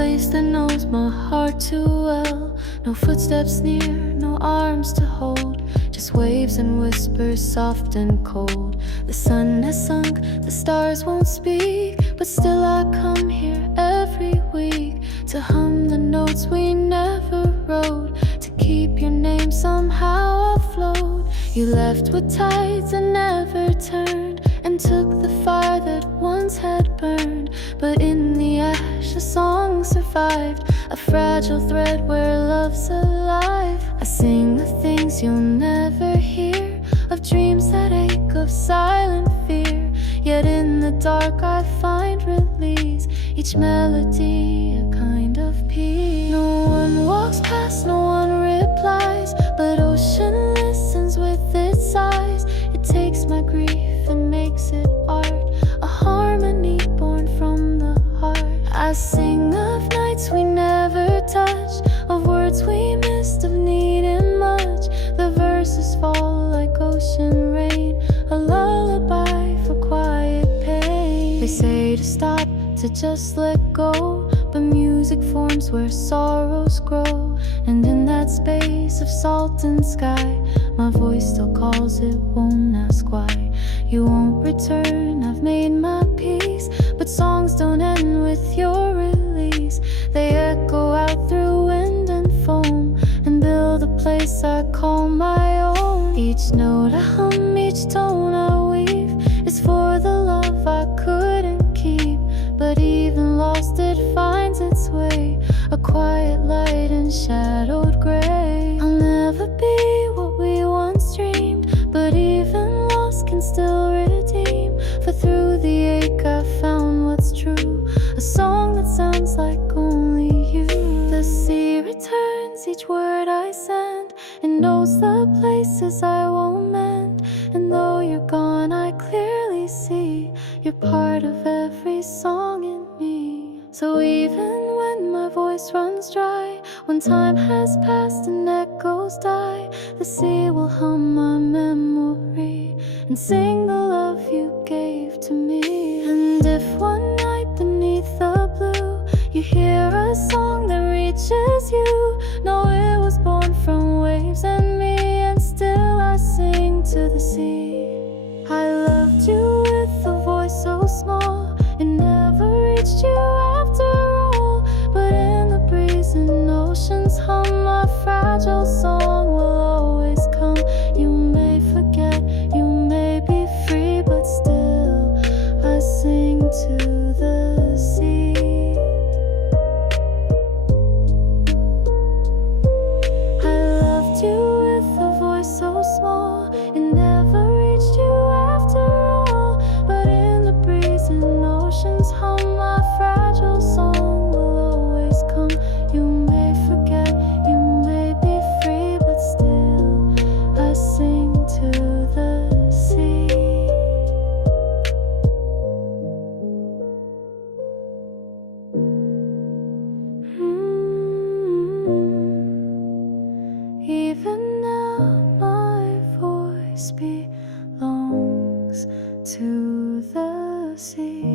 place that knows my heart too well. No footsteps near, no arms to hold, just waves and whispers soft and cold. The sun has sunk, the stars won't speak, but still I come here every week to hum the notes we never wrote, to keep your name somehow afloat. You left with tides that never turned, and took the fire that once had burned. But in the ash a song survived, a fragile thread where love's alive. I sing the things you'll never hear, of dreams that ache, of silent fear. Yet in the dark I find release, each melody a kind of peace. No one walks past, no one replies, but ocean listens with its eyes. It takes my grief and makes it art, a harmony born from the heart. I sing of nights we never touched, of words we missed, of needing much. The verses fall like ocean rain, a lullaby for quiet pain. They say to stop, to just let go, but music forms where sorrows grow. And in that space of salt and sky, my voice still calls, it won't ask why. You won't return, I've made my peace, but songs don't end with your release. They echo out through wind and foam, and build a place I call my own. Each note I hum, each tone I weave, is for the love I couldn't keep. But even lost it finds its way, a quiet light in shadowed gray. I'll never be what we once dreamed, but even lost can still redeem. For through the ache I found what's true, a song that sounds like only you. The sea returns each word I send, it knows the places I won't mend. And though you're gone I clearly see, you're part of every song in me. So even when my voice runs dry, when time has passed and echoes die, the sea will hum my memory and sing the love you gave to me. And if one night beneath the blue you hear a song that reaches you, know it was born from waves and me, and still I sing to the sea. I loved you with a voice so small, it never reached you after all. But in the breeze and oceans hum, my fragile song will always come. You may forget, you may be free, but still I sing to the sea. I loved you with a voice so small, it never reached you after all. But in the breeze and oceans hum, my fragile song will always come. You may forget, you may be free, but still I sing to the sea. Even now my voice belongs to the sea.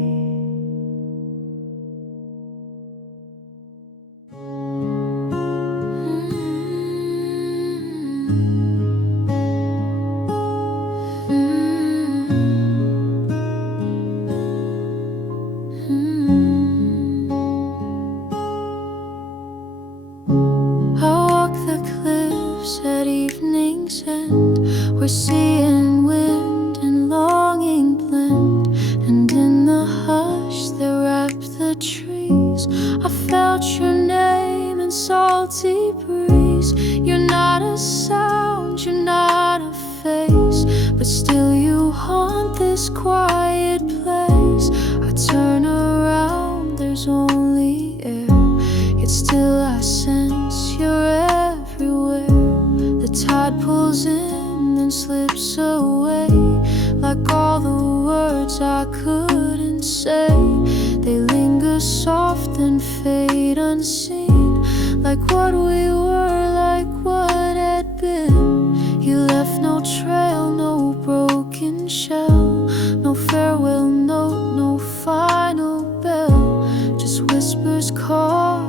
I walk the cliffs at evening's end, where sea and wind and longing blend. And in the hush that wrapped the trees, I felt your name in salty breeze. You're not a sound, you're not a face, but still you haunt this quiet place. I turn around, there's only air, yet still I sense you're everywhere. The tide pulls in and slips away, like all the words I couldn't say. They linger soft and fade unseen, like what we were, like what had been. You left no trail, no broken shell, no farewell note, no final bell, just whispers caught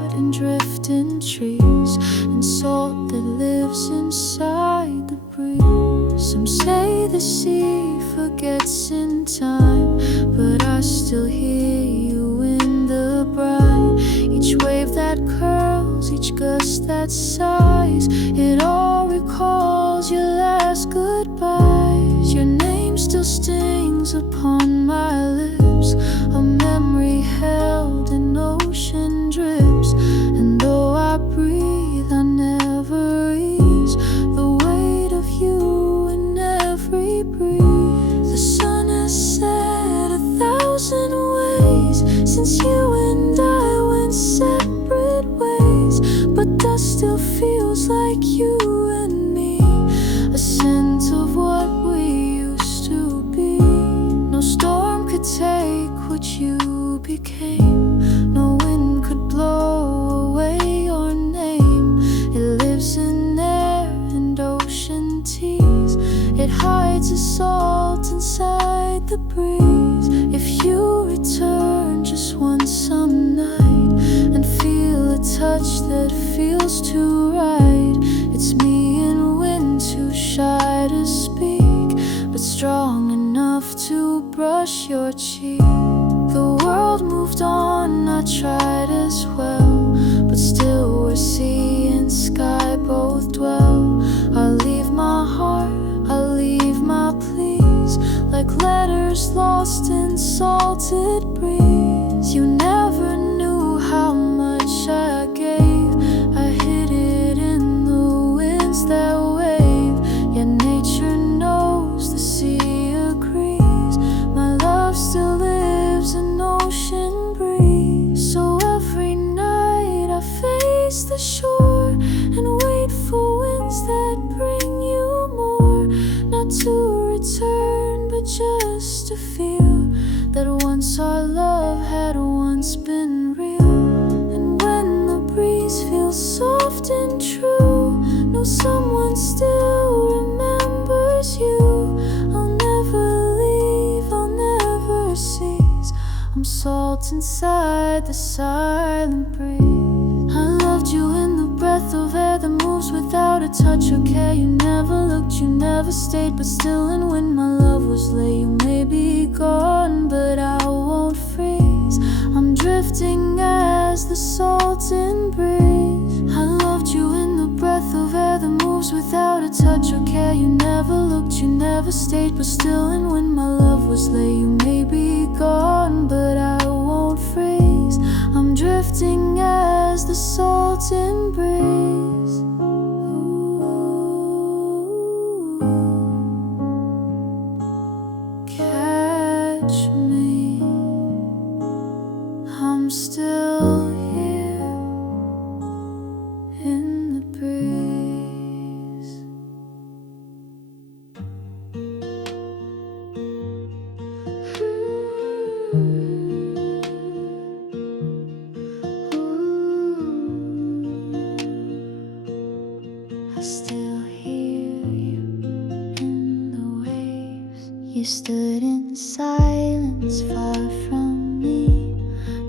and trees, and salt that lives inside the breeze. Some say the sea forgets in time, but I still hear you in the brine. Each wave that curls, each gust that sighs, it all recalls your last goodbyes. Your name still stings upon my lips, a memory held in ocean drips. And though I breathe, I never ease the weight of you in every breeze. The sun has set 1,000 ways since you and I went separate ways, but dust still feels like you and me, a scent of what we used to be. No storm could take what you became, no wind could blow away your name. It lives in air and ocean teas, it hides the salt inside the breeze. If you return just one some night and feel a touch that feels too right, it's me in wind, too shy to speak, but strong enough to brush your cheek. The world moved on, I tried as well, but still where sea and sky both dwell. I'll leave my heart, I'll leave my pleas, like letters lost in salted breeze. You never knew how much I gave, I hid it in the winds that wave. Yet nature knows, the sea agrees, my love still lives in ocean breeze. So every night I face the shore and wait for winds that bring you more, not to return but just to feel that once our love had once been real. And when the breeze feels soft and true, know someone still remembers you. I'll never leave, I'll never cease, I'm salt inside the silent breeze. I loved you in the breath of air that moves without a touch or care. You never looked, you never stayed, but still. And when my love was late, you may be gone, but I won't freeze, I'm drifting as the salt in breeze. I loved you in the breath of air that moves without a touch or care. You never looked, you never stayed, but still. And when my love was late, you may be gone, but I won't freeze, I'm drifting as the salt in breeze. Catch me, I'm still here in the breeze. I still hear you in the waves. You stood in silence, far from me,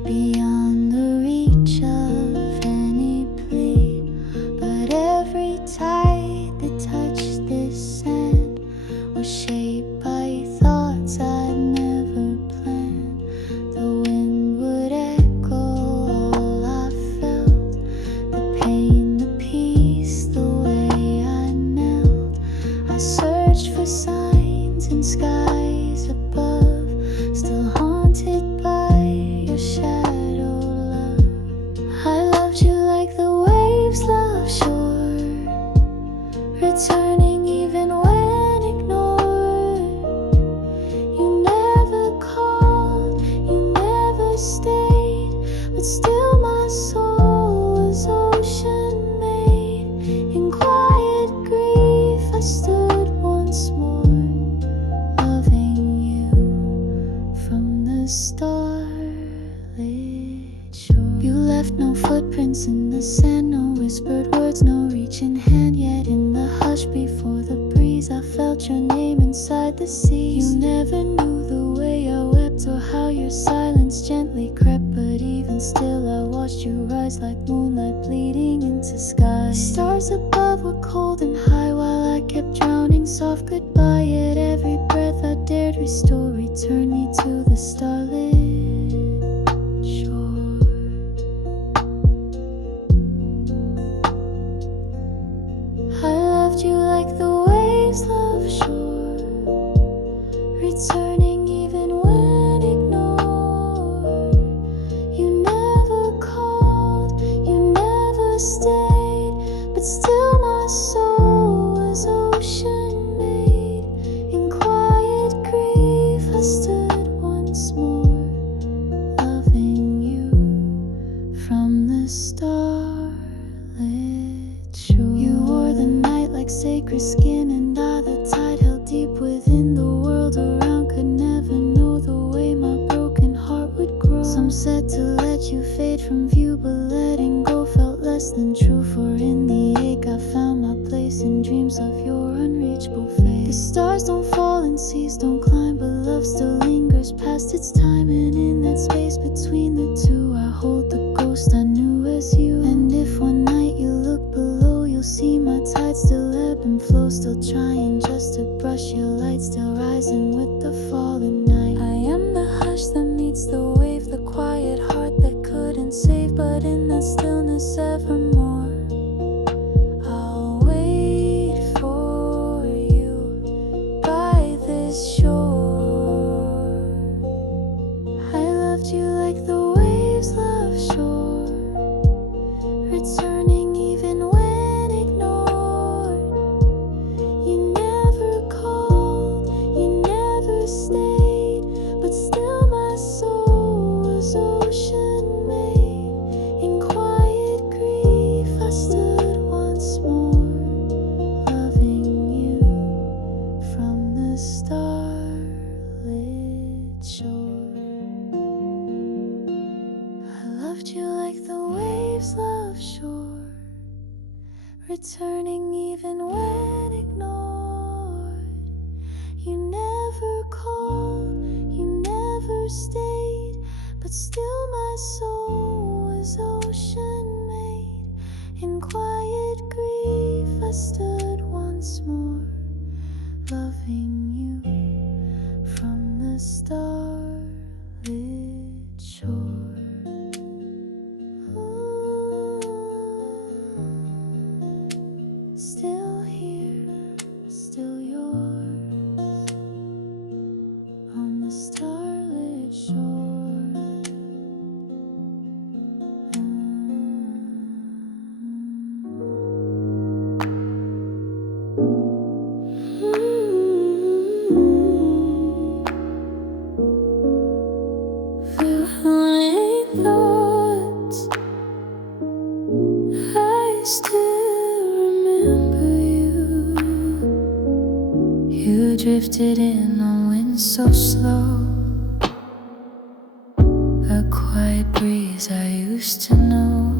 beyond the reach of any plea. But every tide that touched this sand was shaped by thoughts I'd never planned. The wind would echo all I felt, the pain, the peace, the way I knelt. I searched for signs in skies above, still haunted by your shadow, love. I loved you like the waves love shore, returning even when ignored. You never called, you never stayed, but still my soul was ocean made. In quiet grief I stood once more, loving you from the starlit shore. You left no footprints in the sand, no whispered words, no reaching hand. Yet in the hush before the breeze, I felt your name inside the sea. You never knew the way I wept or how your silence gently crept but even still I watched you rise like moonlight bleeding into sky. Stars above were cold and high while I kept drowning. Soft goodbye, yet every breath I dared restore returned me to the starlit shore. I loved you like the waves love shore, returning even when ignored. You never called, you never stayed, but still my soul was ocean made. In quiet grief I stood once more, loving you from the starlit shore. You wore the night like sacred skin, and I the tide held deep within. The world around could never know the way my broken heart would grow. Some said to let you fade from view, but letting go felt less than true. For in the ache I found my place in dreams of your unreachable face. The stars don't fall and seas don't climb, but love still lingers past its time. And in that space between the two I hold the ghost I knew as you. And if one night you look below, you'll see my tide still ebb and flow, still trying just to brush your light, still rising with the falling night. I am the hush that meets the wave, the quiet heart that couldn't save, but in that stillness evermore I'll wait for you by this shore. I loved you like the waves love shore, returning even when ignored. You never called, you never stayed, but still my soul was ocean made. In quiet grief I stood once more, loving you from the starlit shore. I loved you like the waves love shore, returning even when ignored. You never called, you never stayed, but still my soul was ocean made. In quiet grief I stood once more, loving you from the starlit shore. Still here, still yours, on the starlit shore. Feeling thoughts, I still remember you. You drifted in on wind so slow, a quiet breeze I used to know.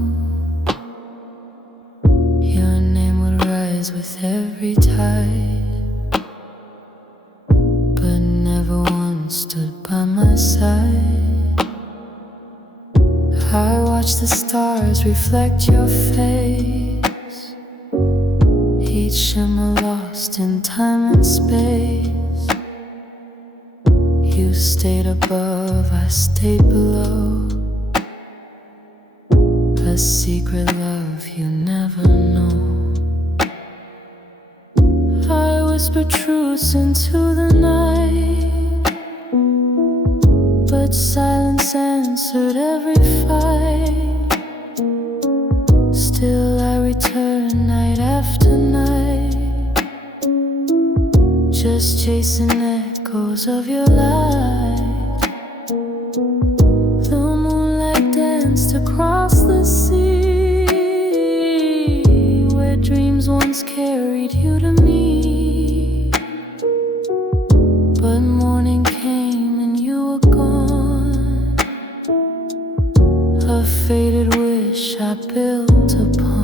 Your name would rise with every tide, but never once stood by my side. I watch the stars reflect your face, each shimmer lost in time and space. You stayed above, I stayed below, a secret love you never know. I whisper truths into the night, but silence answered every fight. Still I return night after night, just chasing echoes of your light. The moonlight danced across the sea, where dreams once carried you to me. But morning came and you were gone, a faded wish I built upon.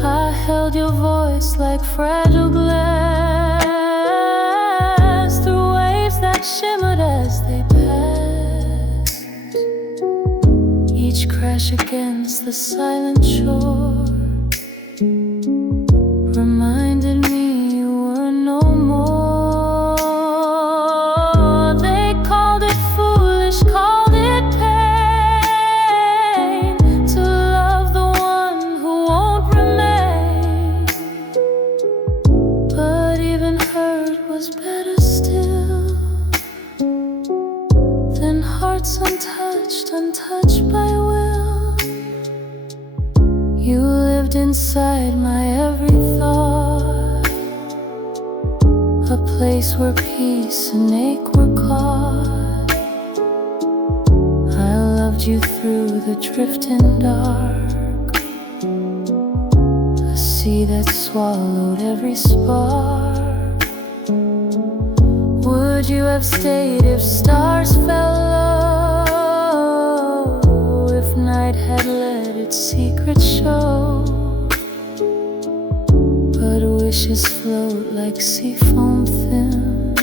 I held your voice like fragile glass, through waves that shimmered as they passed. crash against the silent shore reminded me you were no more. They called it foolish, called it pain, to love the one who won't remain. But even hurt was better still than hearts untouched, untouched by will. You lived inside my every thought, a place where peace and ache were caught. I loved you through the drifting dark, a sea that swallowed every spark. Would you have stayed if stars fell low, if night had let its secret show? But wishes float like sea foam thin,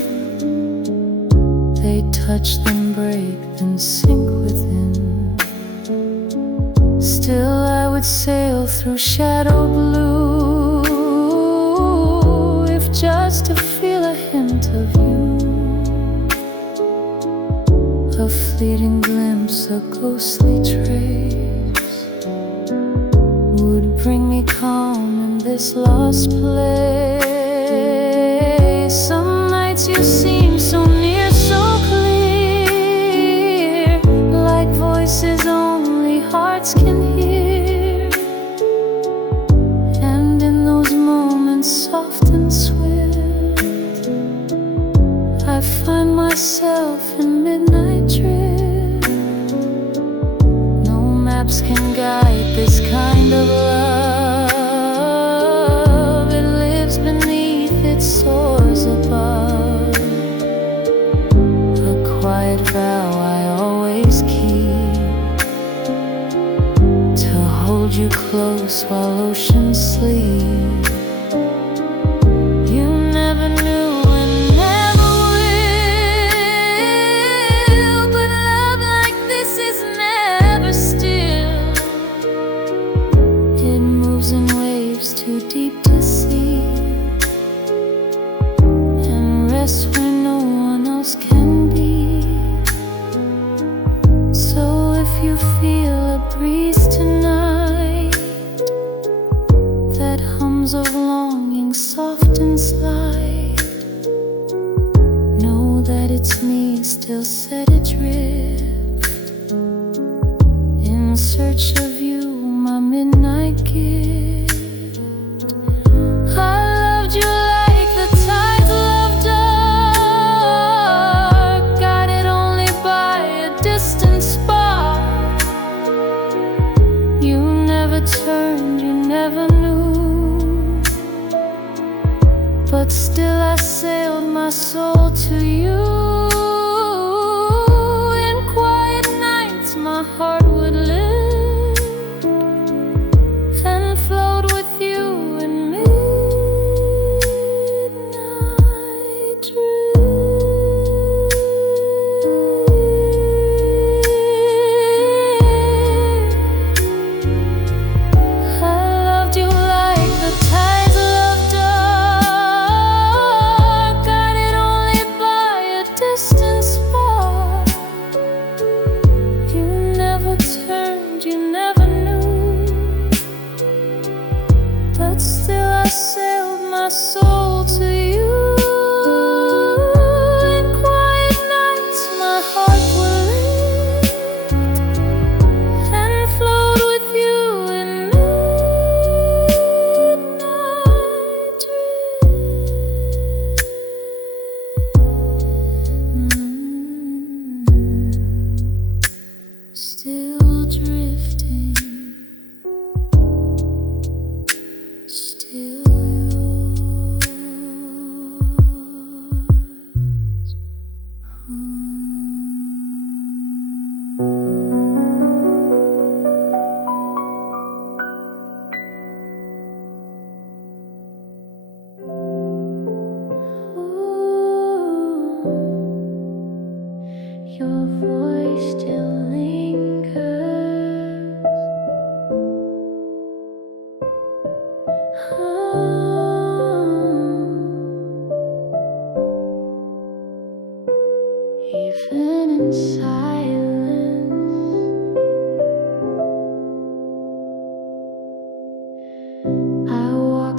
they touch then break then sink within. Still I would sail through shadow blue, if just to feel a hint of you, a fleeting glimpse, a ghostly trace, would bring me calm in this lost place. Some nights you seem so near, so clear, like voices only hearts can hear. And in those moments soft and swift, I find myself in midnight drift. No maps can guide this kind of love, it lives beneath, it soars above. A quiet vow I always keep, to hold you close while oceans sleep. You never knew and never will, but love like this is never still. It moves in waves too deep to see, and rests where no one else can be. So if you feel a breeze tonight that hums of longing soft and slight, know that it's me still set adrift, in search of you, my midnight gift. I loved you like the tides love dark, guided only by a distant spark. You never turned, you never knew, but still I sailed my soul to you. In quiet nights my heart would lift and float with you in midnight drift. I loved you like the tides of dark, guided only by a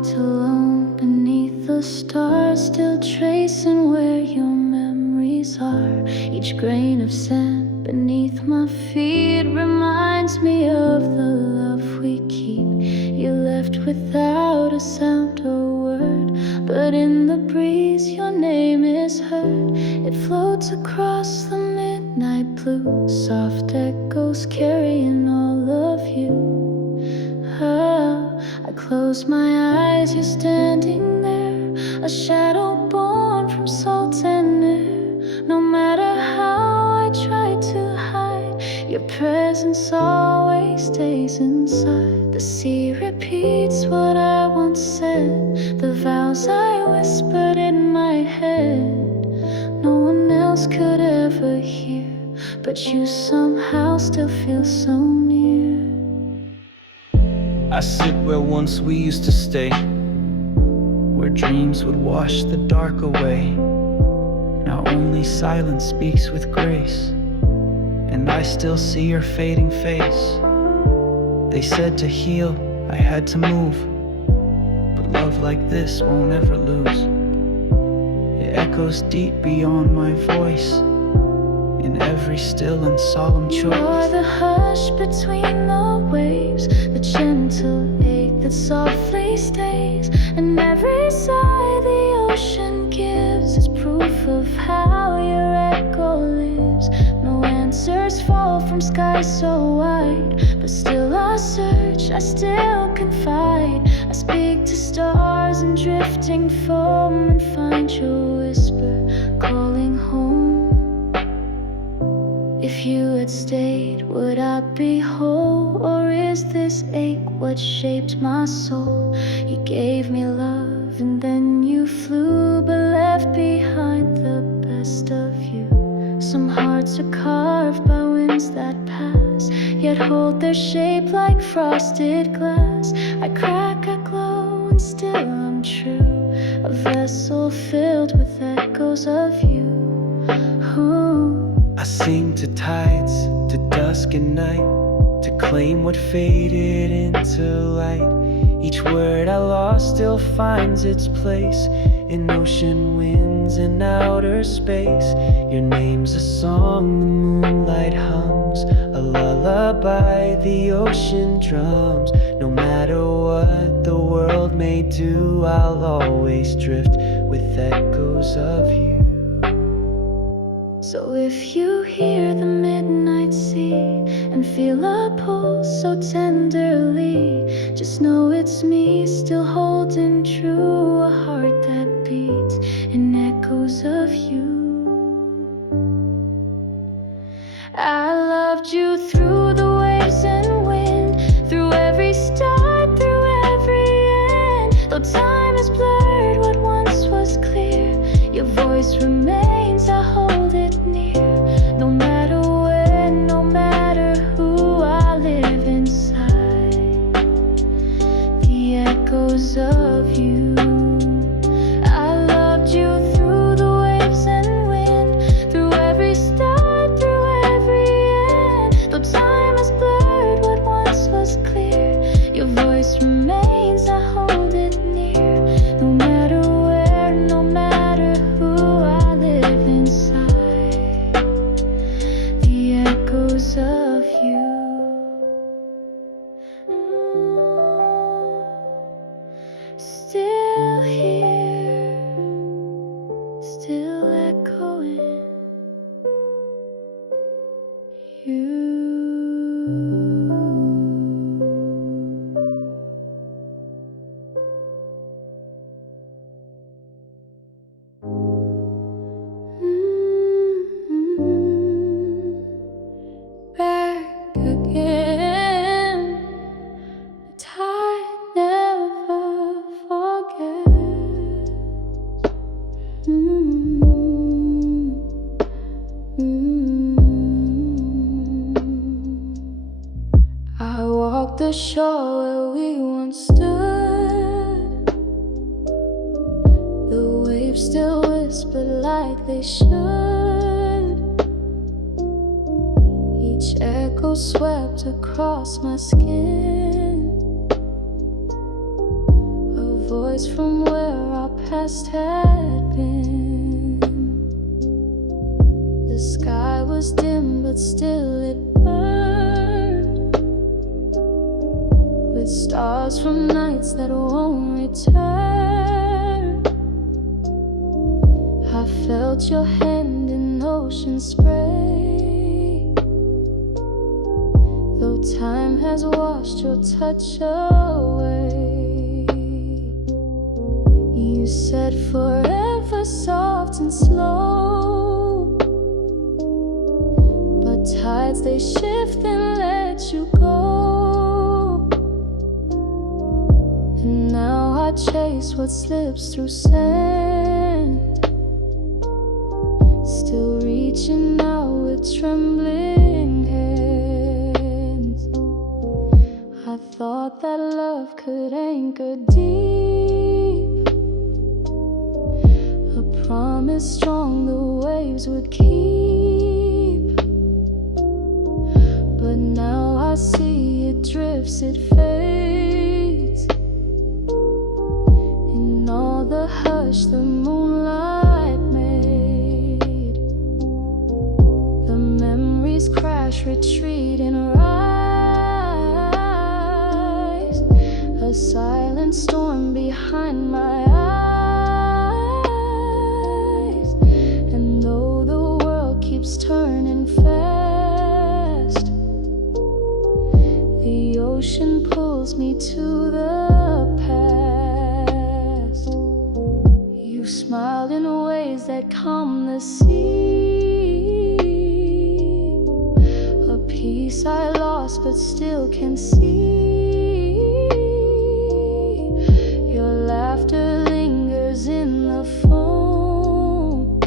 walked alone beneath the stars, still tracing where your memories are. Each grain of sand beneath my feet reminds me of the love we keep. You left without a sound or word, but in the breeze your name is heard. It floats across the midnight blue, soft echoes carrying all of you. I close my eyes, you're standing there, a shadow born from salt and air. No matter how I try to hide, your presence always stays inside. The sea repeats what I once said, the vows I whispered in my head. No one else could ever hear, but you somehow still feel so near. I sit where once we used to stay, where dreams would wash the dark away. Now only silence speaks with grace, and I still see your fading face. They said to heal, I had to move, but love like this won't ever lose. It echoes deep beyond my voice, in every still and solemn choice. You're the hush between the waves, the gentle ache that softly stays, and every sigh the ocean gives is proof of how your echo lives. No answers fall from skies so wide, but still I search, I still confide. I speak to stars and drifting foam and find your whisper calling home. If you had stayed, would I be whole? Or is this ache what shaped my soul? You gave me love and then you flew, but left behind the best of you. Some hearts are carved by winds that pass, yet hold their shape like frosted glass. I crack, I glow, and still I'm true, a vessel filled with echoes of you. I sing to tides, to dusk and night, to claim what faded into light. Each word I lost still finds its place in ocean winds and outer space. Your name's a song the moonlight hums, a lullaby the ocean drums. No matter what the world may do, I'll always drift with echoes of you. So if you hear the midnight sea and feel a pulse so tenderly, just know it's me still holding true, a heart that beats in echoes of you. I loved you through the waves and wind, through every start, through every end. Though time has blurred what once was clear, your voice remains, I hold it near. No matter when, no matter who, I live inside the echoes of you. I loved you through the waves and wind, through every start, through every end. Though time has blurred what once was clear, your voice remains, I hold it near. No matter where, no matter who, I live inside the echoes of you. Still here, still echoing you. Back again, the tide never forgets. I walked the shore where we once stood. The waves still whisper like they should. Each echo swept across my skin, a voice voice from where our past had been. The sky was dim, but still it burned with stars from nights that won't return. I felt your hand in ocean spray, though time has washed your touch away. You said forever soft and slow, but tides they shift and let you go. And now I chase what slips through sand, still reaching out with trembling hands. I thought that love could anchor deep, a promise strong the waves would keep. But now I see it drifts, it fades. In all the hush the moonlight made, the memories crash, retreat, and rise. A silent storm behind my eyes. And though the world keeps turning fast, the ocean pulls me to the past. You smiled in ways that calm the sea, a peace I lost but still can see. Your laughter lingers in the foam,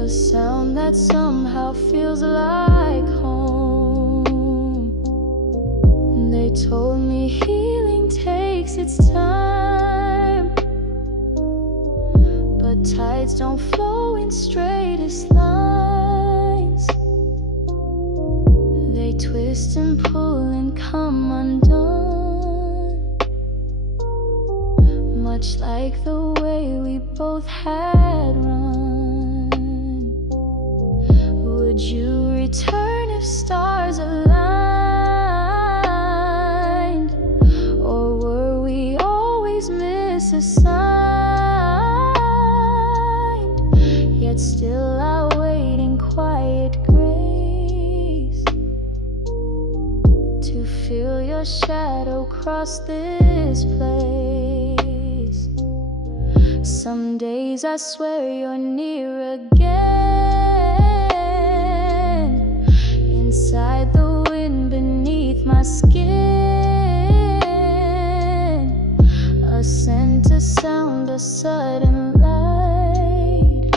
a sound that somehow feels like home. They told me healing takes its time, but tides don't flow in straightest lines. They twist and pull and come undone, much like the way we both had run. Would you return if stars aligned, or were we always misassigned? Yet still I wait in quiet grace to feel your shadow cross this place. Some days I swear you're near again, inside the wind beneath my skin, a scent, a sound, a sudden light,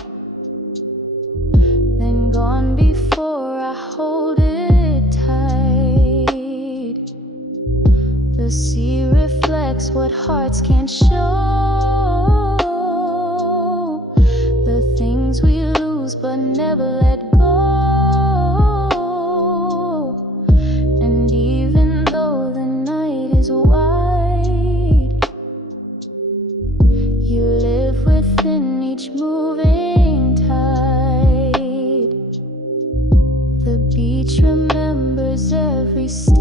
then gone before I hold it tight. The sea reflects what hearts can't show, the things we lose but never let go. And even though the night is wide, you live within each moving tide. The beach remembers every step,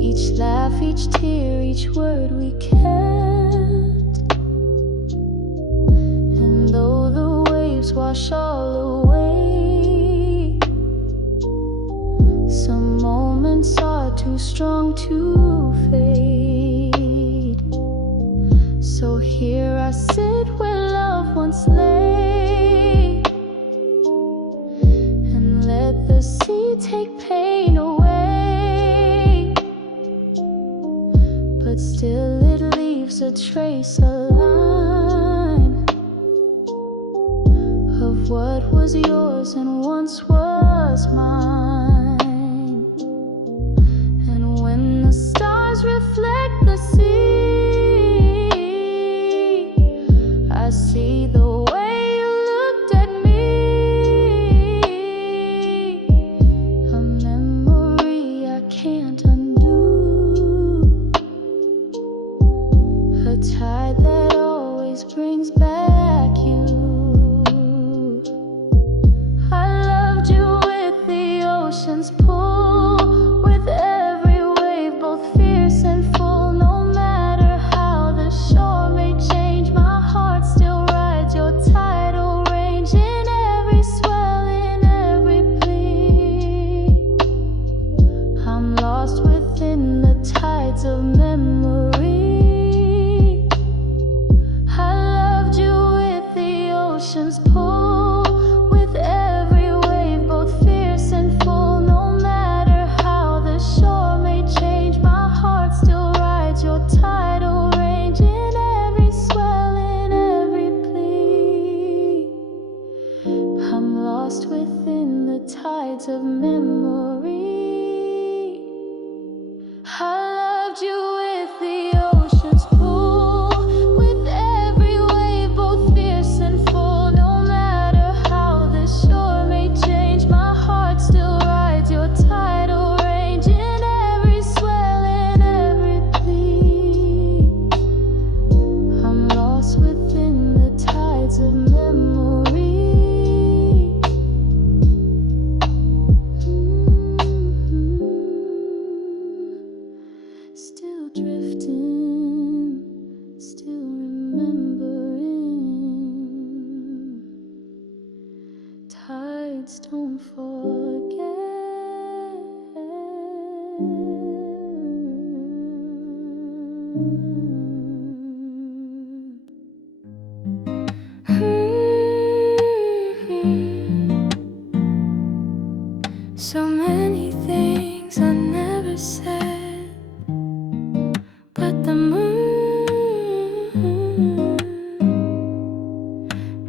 each laugh, each tear, each word we kept. And though the waves wash all away, some moments are too strong to fade. So here I sit where love once lay, and let the sea take pain away. But still it leaves a trace, a line of what was yours and once was mine. And when the stars reflect the sea, I see the way you looked at me, a memory I can't undo. lost within the tides of memory. I loved you with the ocean's pull, with every wave both fierce and full. No matter how the shore may change, my heart still rides your tidal range. In every swell, in every plea, I'm lost within the tides of memory. I loved you with the ocean's pull, with every wave both fierce and full. No matter how the shore may change, my heart still rides your tidal range. In every swell, in every plea, I'm lost within the tides of memory. Still drifting, still remembering. Tides don't forget. So many things I never said, but the moon,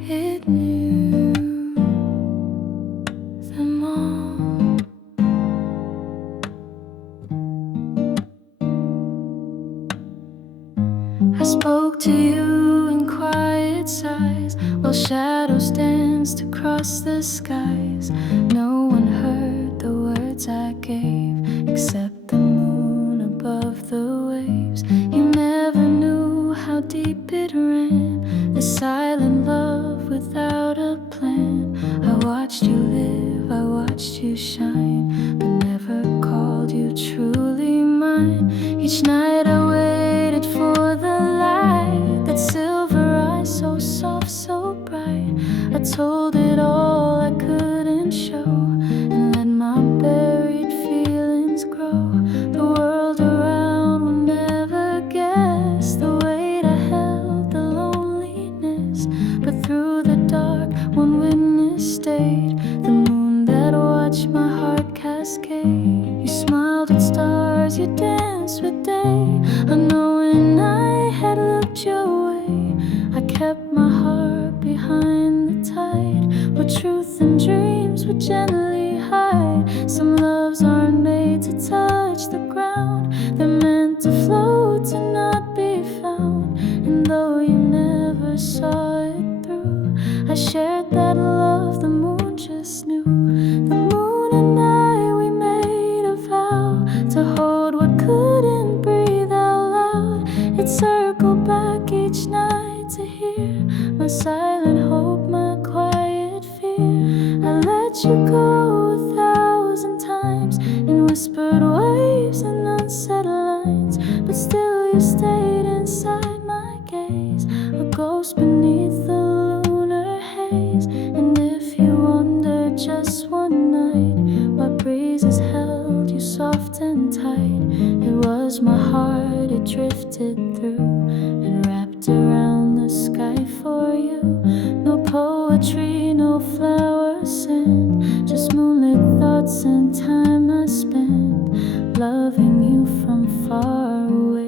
it knew them all. I spoke to you in quiet sighs, while shadows danced across the skies. No one heard the words I gave, except the moon above the waves. You never knew how deep it ran, the silent love without a plan. I watched you live, I watched you shine, but never called you truly mine. Each night I waited for the light, that silver eye so soft, so bright. I told it all I couldn't show, and let my buried feelings grow. The world around will never guess the weight I held, the loneliness. But through the dark, one witness stayed, the moon that watched my heart cascade. You smiled with stars, you danced with day, unknowing I had looked your way. I kept my heart behind the tide, where truth and dreams would gently hide. Some loves aren't made to touch the ground, they're meant to float, to not be found. And though you never saw it through, I shared that love the moon just knew. The moon and I, we made a vow to hold what couldn't breathe out loud. It circled back each night to hear my silent hope, my quiet fear. I let you go 1,000 times in whispered waves and unsaid lines, but still you stayed inside my gaze, a ghost beneath the lunar haze. And if you wonder just one night why breezes held you soft and tight, it was my heart, it drifted through and wrapped around the sky for you. No poetry, no flower scent, just moonlit thoughts and time I spent loving you from far away.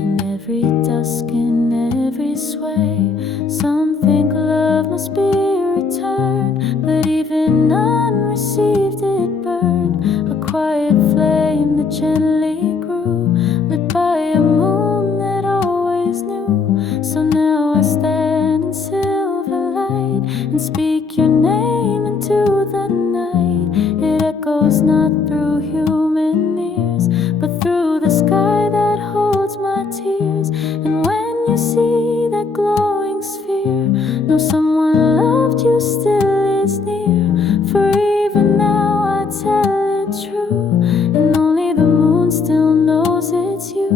In every dusk, in every sway, some think love must be returned, but even unreceived it burned, a quiet flame that gently grew, lit by a moon that always knew. So now I stand in silver light and speak your name into the night. It echoes not through human ears, but through the sky that holds my tears. And when you see that glowing sphere, know someone loved you still is near. For even now I tell it true, and only the moon still knows it's you.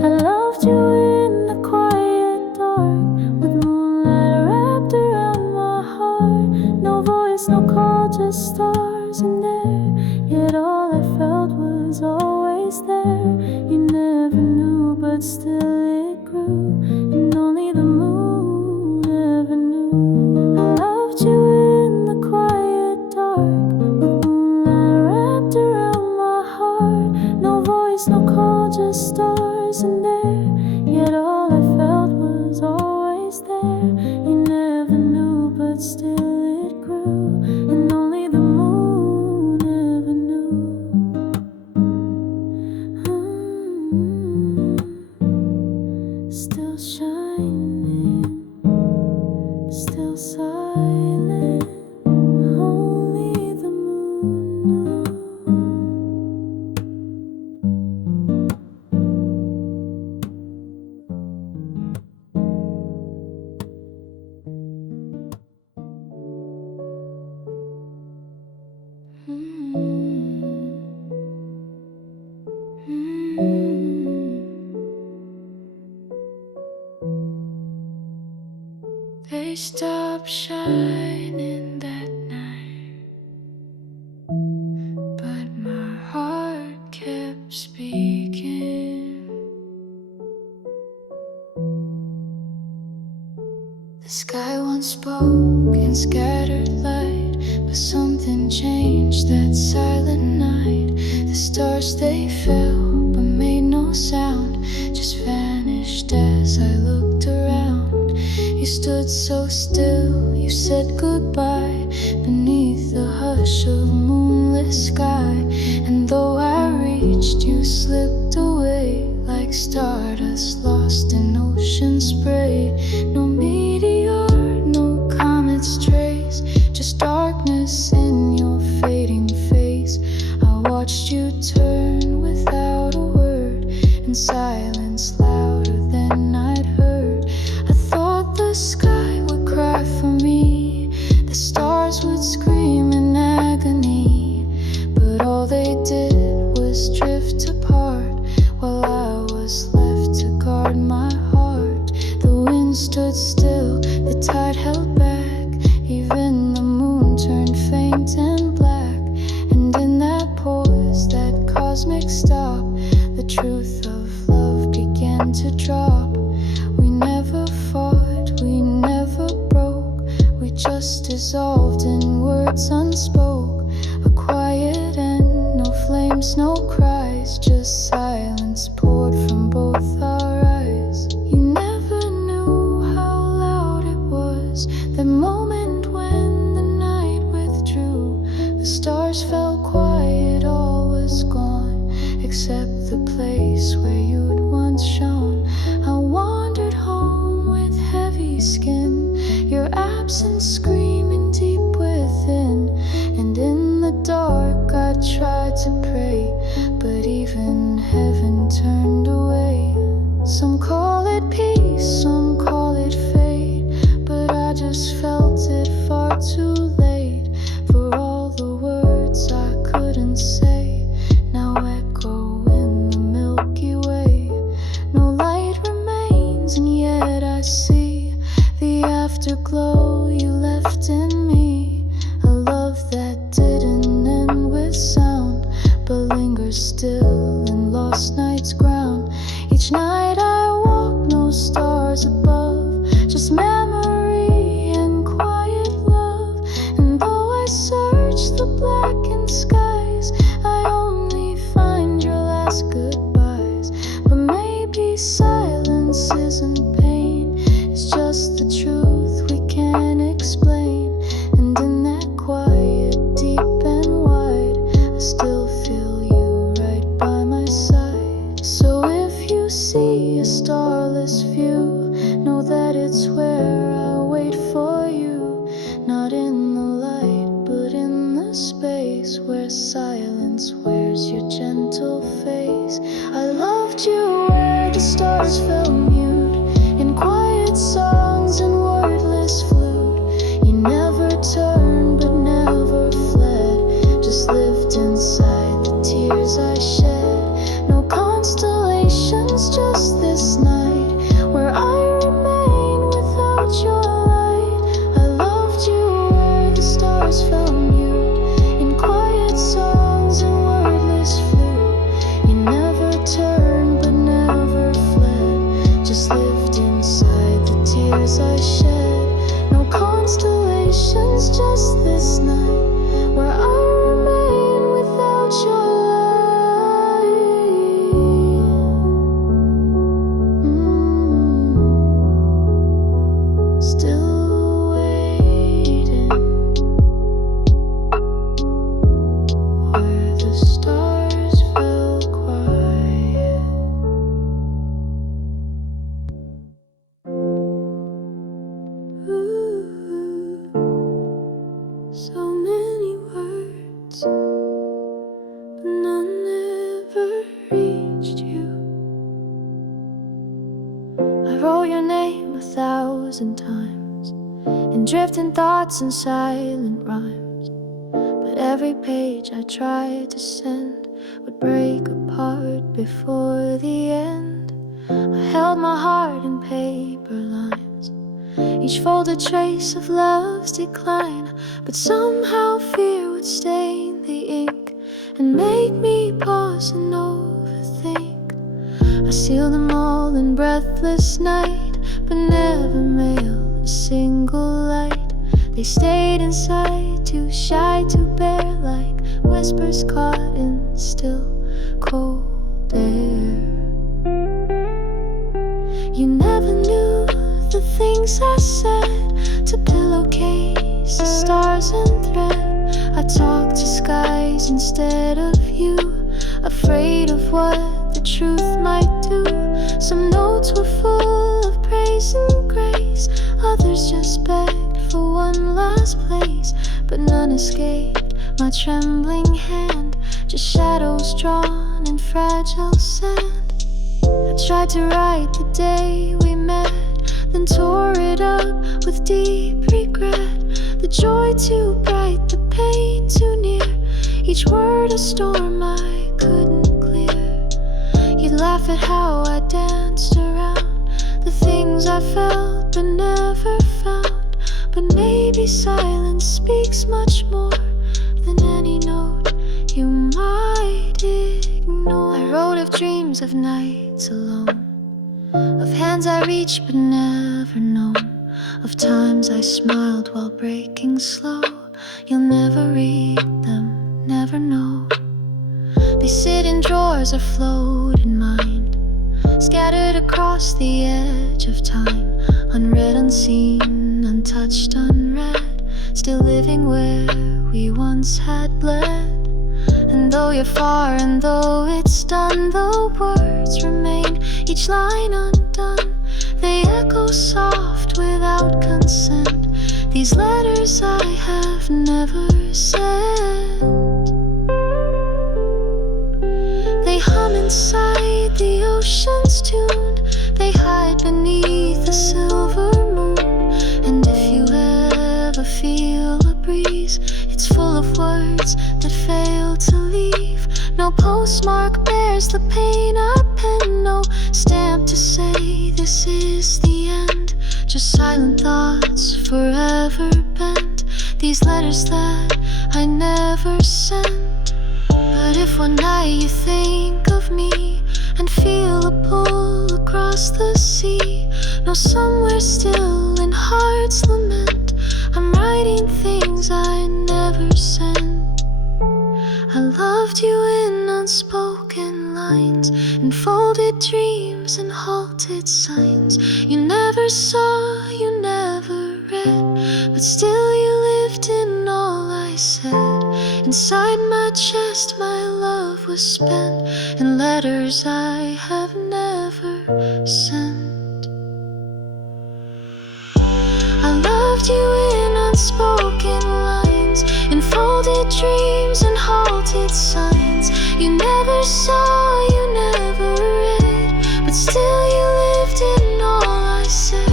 I loved you in the quiet dark, with moonlight wrapped around my heart. No voice, no call, just stars in there, yet all I felt was always always there. You never knew, but still it grew, and only the moon ever knew. I loved you in the quiet dark, with moonlight wrapped around my heart. No voice, no call, just stars and air. Yet all I felt was always there. You never knew, but still it grew, and only the moon ever knew. Still shining, still silent. Only the moon knew. They stopped shining that night, but my heart kept speaking. The sky once spoke in scattered light, but something changed that silent night. The stars, they fell, but made no sound, just vanished as I looked around. You stood so still, you said goodbye, beneath the hush of a moonless sky. And though I reached, you slipped away, like stardust lost in ocean spray. No meteor, no comet's trace, just darkness in your fading face. I watched you turn without a word, in silence louder than I'd heard. I thought the sky would cry for me, the stars would scream in agony, but all they did was drift apart, while I was left to guard my heart. The wind stood still, the tide held back, even the moon turned faint and black. And in that pause, that cosmic stop, the truth of love began to drop. We never fought, we never broke, we just dissolved in words unspoke. A quiet end, no flames, no cries, just silence poured from both our eyes. You never knew how loud it was, the moment when the night withdrew. The stars fell quiet, all was gone, except the place where you'd once shone. I wandered home with heavy skin, your absence screaming deep within. And in the dark I tried to pray, but even heaven turned away. Some call it peace, some call it fate, but I just felt it far too late for all the words I couldn't say, now echo in the Milky Way. No light remains, and yet I see the afterglow you left in me. A love that didn't end with sound, but lingers still in lost night's ground. Each night I walk, no stars above, just memory and quiet love. And though I search the blackened skies, I only find your last goodbyes. But maybe silence isn't pain, it's just the truth we can't explain. And in that quiet, deep and wide, I still feel you right by my side. So if you see a starless view, know that it's where I wait for you. Not in the light, but in the space where silence wears your gentle face. I loved you where the stars fell mute, in quiet songs and wordless flute. You never turned but never fled, just lived inside the tears I shed. No constellations, just this night, where I remain without your light. I loved you where the stars fell mute, in quiet songs and wordless flute. You never 1,000 times, in drifting thoughts and silent rhymes. But every page I tried to send would break apart before the end. I held my heart in paper lines, each fold a trace of love's decline. But somehow fear would stain the ink and make me pause and overthink. I sealed them all in breathless night, but never mailed a single light. They stayed inside, too shy to bear, like whispers caught in still, cold air. You never knew the things I said to pillowcases, stars and thread. I talked to skies instead of you, afraid of what the truth might do. Some notes were full of praise and grace, others just begged for one last place. But none escaped my trembling hand, just shadows drawn in fragile sand. I tried to write the day we met, then tore it up with deep regret. The joy too bright, the pain too near, each word a storm I couldn't clear. You'd laugh at how I danced around the things I felt but never found. But maybe silence speaks much more than any note you might ignore. I wrote of dreams of nights alone, of hands I reached but never known, of times I smiled while breaking slow. You'll never read them, never know. They sit in drawers or float in mind, scattered across the edge of time, unread, unseen, untouched, unread, still living where we once had bled. And though you're far and though it's done, the words remain, each line undone. They echo soft without consent, these letters I have never sent. They hum inside the ocean's tune, they hide beneath the silver moon. And if you ever feel a breeze, it's full of words that fail to leave. No postmark bears the pain I pen, no stamp to say this is the end. Just silent thoughts forever bent, these letters that I never sent. But if one night you think of me and feel a pull across the sea, know somewhere still in heart's lament, I'm writing things I never sent. I loved you in unspoken lines, in folded dreams and halted signs. You never saw, you never read, but still you lived in all I said. Inside my chest my love was spent, in letters I have never sent. I loved you in unspoken lines, in folded dreams and halted signs. You never saw, you never read, but still you lived in all I said.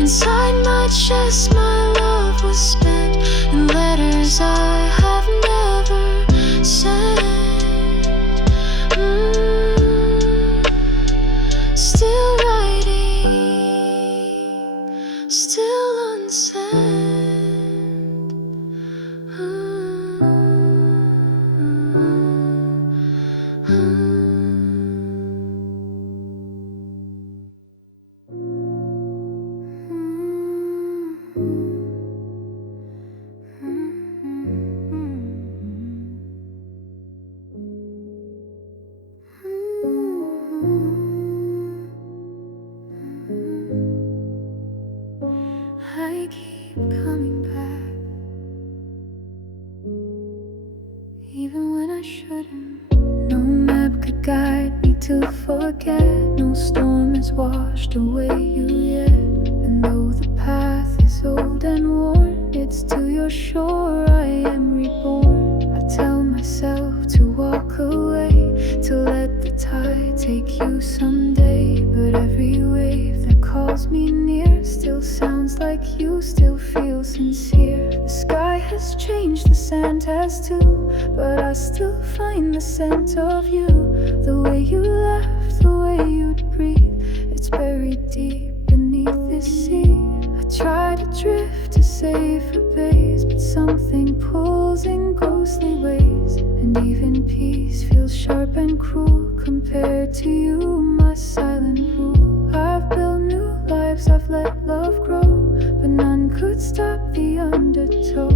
Inside my chest my love was spent, in letters I have never sent. Still writing, still unsent. I keep coming back, even when I shouldn't. No map could guide me to forget, no storm has washed away you yet. And though the path is old and worn, it's to your shore I am reborn. I tell myself to walk away, to let the tide take you someday. But every wave that calls me near, still sounds like you, still feels sincere. The sky has changed, the sand has too, but I still find the scent of you. The way you laugh, the way you'd breathe, it's buried deep beneath this sea. I try to drift to safer bays, but something pulls in ghostly ways. And even peace feels sharp and cruel compared to you, my silent rule. I've built new lives, I've let love grow, but none could stop the undertow.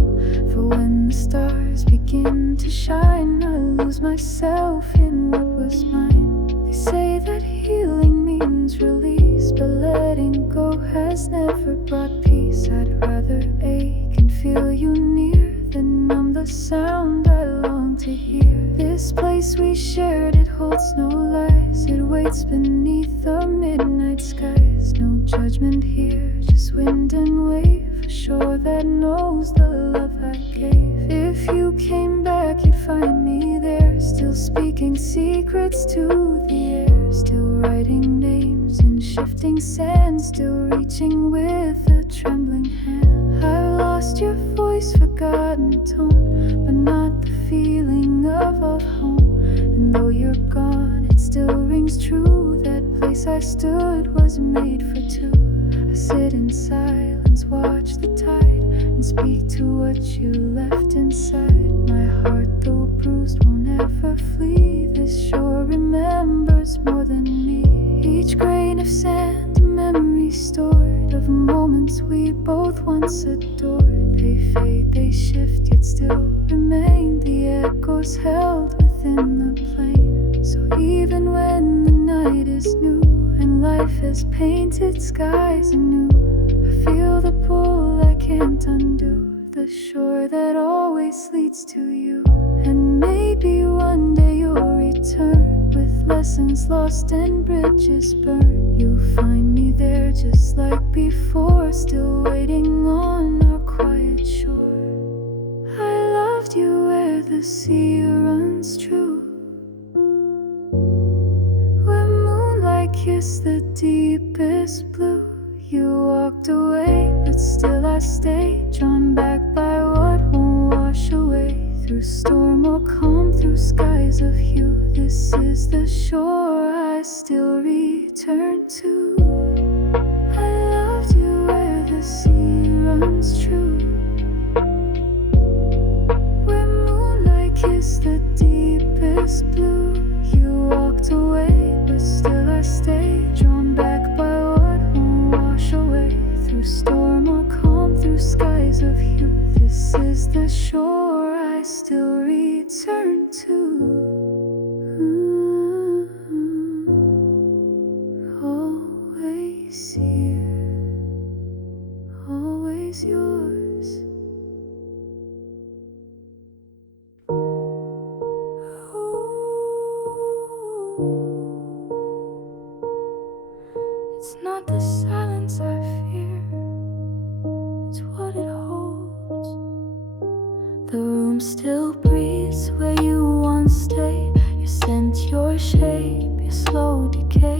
For when the stars begin to shine, I lose myself in what was mine. They say that healing means release, but letting go has never brought peace. I'd rather ache and feel you near than numb the sound I long to hear. This place we shared, it holds no lies. It waits beneath the midnight skies. No judgment here, just wind and wave, a shore that knows the love I gave. If you came back, you'd find me there, still speaking secrets to the air, still writing names in shifting sand, still reaching with a trembling hand. I've lost your voice, forgotten tone, but not the feeling of home. And though you're gone, it still rings true. That place I stood was made for two. I sit in silence, watch the tide, and speak to what you left inside. My heart, though bruised, won't ever flee. This shore remembers more than me. Each grain of sand, a memory stored of moments we both once adored. They fade, they shift, yet still remain. The echoes held within the plain. So even when the night is new and life has painted skies anew, I feel the pull I can't undo, the shore that always leads to you. And maybe one day you'll return with lessons lost and bridges burned. You'll find me there just like before, still waiting on our quiet shore. I loved you where the sea runs true, where moonlight kissed the deepest blue. You walked away, but still I stay, drawn back by what won't wash away. Through storm or calm, through skies of hue, this is the shore I still return to. I loved you where the sea runs true, where moonlight kissed the deepest blue. You walked away, but still I stay, drawn back by what won't wash away. Through storm or calm, through skies of hue, this is the shore I still return to. Always here, always yours. It's not the silence I fear, it's what it holds. The room still breathes where you once stayed. Your scent, your shape, your slow decay.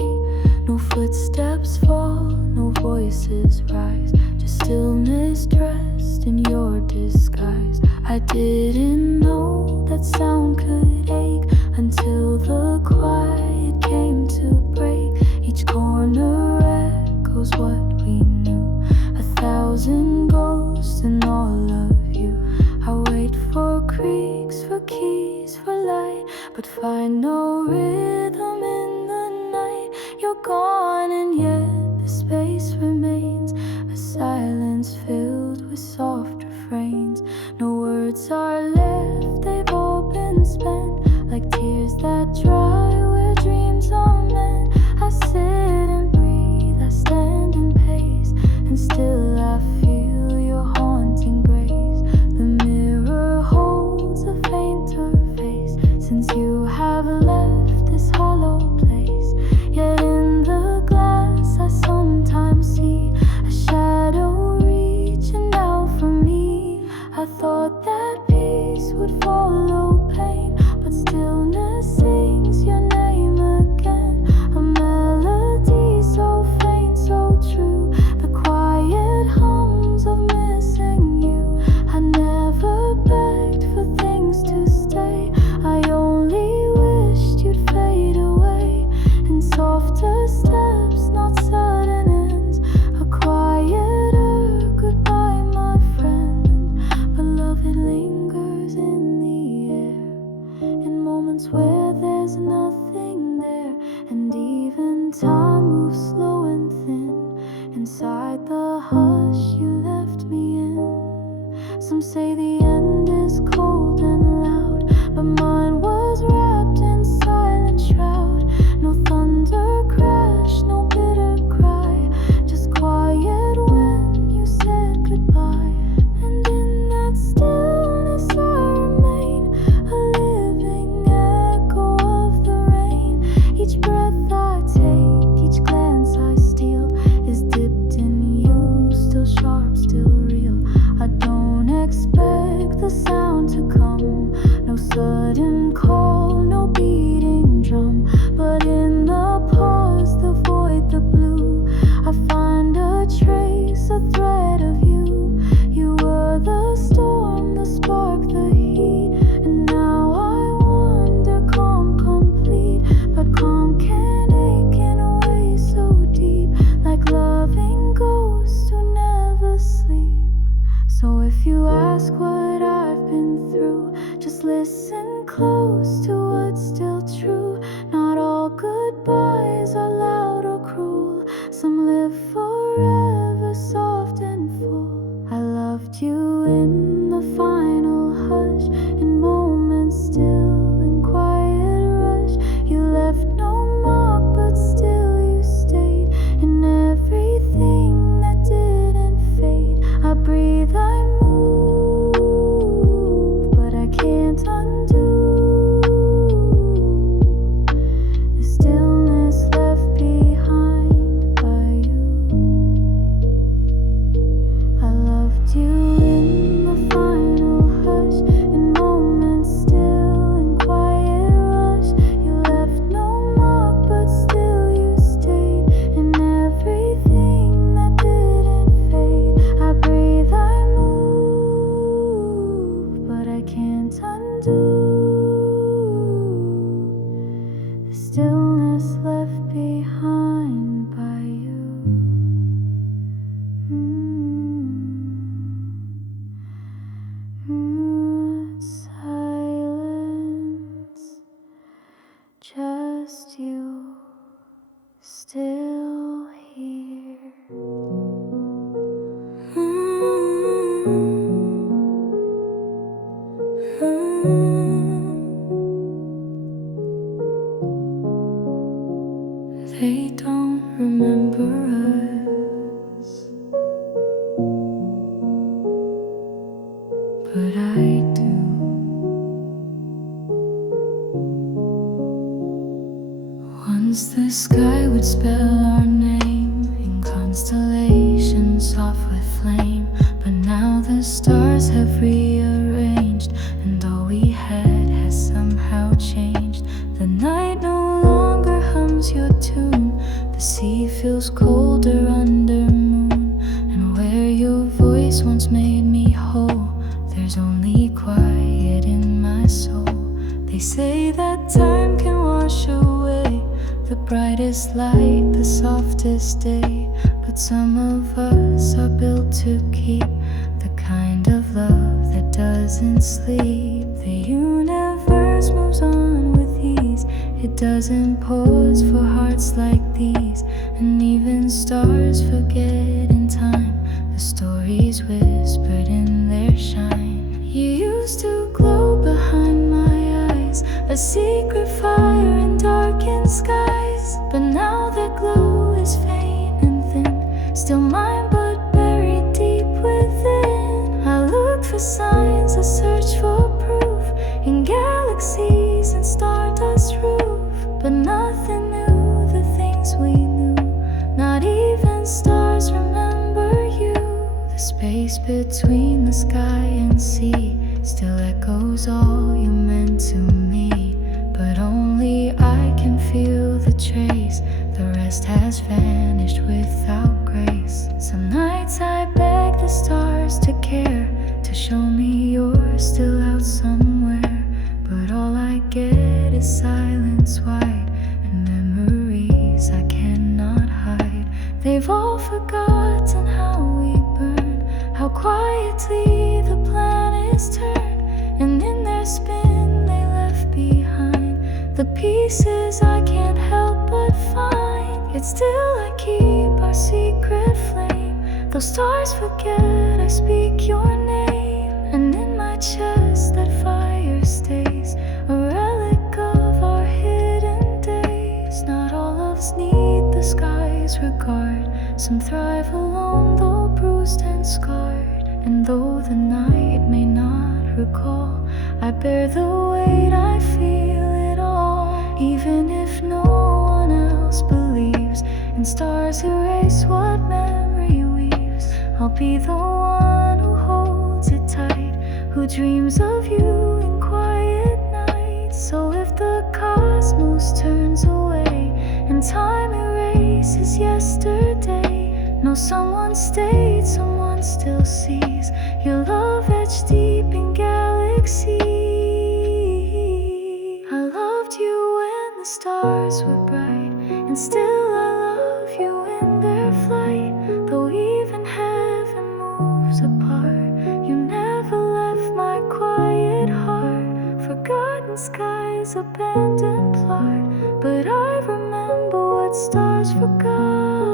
No footsteps fall, no voices rise, just stillness dressed in your disguise. I didn't know that sound could ache until the quiet came to break. Each corner echoes what we knew, 1,000 ghosts in all of you. I wait for creaks, for keys, for light, but find no rhythm in the night. You're gone and yet the space remains, a silence filled with soft refrains. No words are left, they've all been spent, like tears that dry where dreams are meant. I sit and breathe, I stand and pace, and still I feel your haunting grace. The mirror holds a fainter face since you have left this hollow place. Yet in the time moves slow and thin inside the hush you left me in. Some say the end is cold and loud, but mine was wrapped in silent shroud. No thunder crash, no bitter cry, just quiet when you said goodbye. And in that stillness I remain, a living echo of the rain. Each breath I take, each glance I steal is dipped in you, still sharp, still real. I don't expect the sound to come, no sudden call, no beating drum, but in the pause, the void, the blue, I find a trace, a thread of you. You were the storm, the spark, the heat, and now I wander calm, complete, but calm can ache in a way so deep, like loving ghosts who never sleep. So if you ask what I've been through, just listen close to what's still true. Not all goodbyes are loud or cruel, some live forever, soft and full. I loved you in the final hush, in moments still, in quiet rush. You left no mark, but still you stayed in everything that didn't fade. I breathe, I move, but I can't undo the stillness left behind by you. I loved you in the final hush, in moments still, in quiet rush. You left no mark, but still you stayed in everything that didn't fade. I breathe, I move, but I can't undo the stillness left behind by you. Silence, just you, still here. They don't remember us, but I do. Once the sky would spell our name in constellations soft with flame, but now the stars have rearranged, and all we had has somehow changed. The night no longer hums your tune, the sea feels colder under moon, and where your voice once made me whole, there's only quiet in my soul. They say that time can wash away the brightest light, the softest day, but some of us are built to keep the kind of love that doesn't sleep. The universe moves on with ease, it doesn't pause for hearts like these, and even stars forget in time the stories whispered in their shine. You used to glow behind my eyes, a secret fire in darkened skies, but now that glow is faint and thin, still mine but buried deep within. I look for signs, I search for proof in galaxies and stardust roof, but nothing knew the things we knew. Not even stars remember you. The space between the sky and sea still echoes all you meant to me, but only I can feel the trace. The rest has vanished without grace. Some nights I beg the stars to care, to show me you're still out somewhere, but all I get is silence white and memories I cannot hide. They've all forgotten how we burn, how quietly the planets turn, and in their spin they left behind the pieces I can't help but find. Yet still I keep our secret flame. Though stars forget, I speak your name. And in my chest that fire stays, a relic of our hidden days. Not all loves need the sky's regard. Some thrive alone, though bruised and scarred. And though the night may not recall, I bear the weight, I feel it all. Even if no one else believes, and stars erase what memory weaves, I'll be the one who holds it tight, who dreams of you in quiet nights. So if the cosmos turns away and time erases yesterday, know someone stayed, someone still sees your love etched deep in galaxies. I loved you when the stars were bright, and still I love you in their flight. Though even heaven moves apart, you never left my quiet heart. Forgotten skies, abandoned plot, but I remember what stars forgot.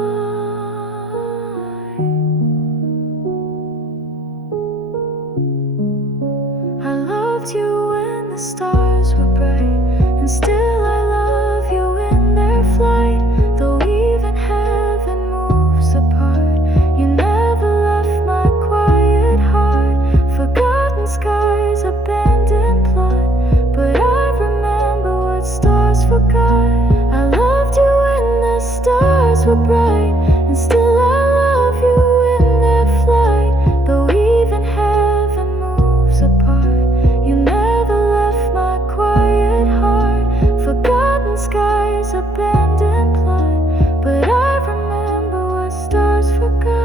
I loved you when the stars were bright, and still I love you in their flight. Though even heaven moves apart, you never left my quiet heart. Forgotten skies, abandoned plot, but I remember what stars forgot. I loved you when the stars were bright, and still I love you in their flight. Though even heaven moves apart, you never left my quiet heart. Forgotten skies, abandoned plot, but I remember what stars forgot.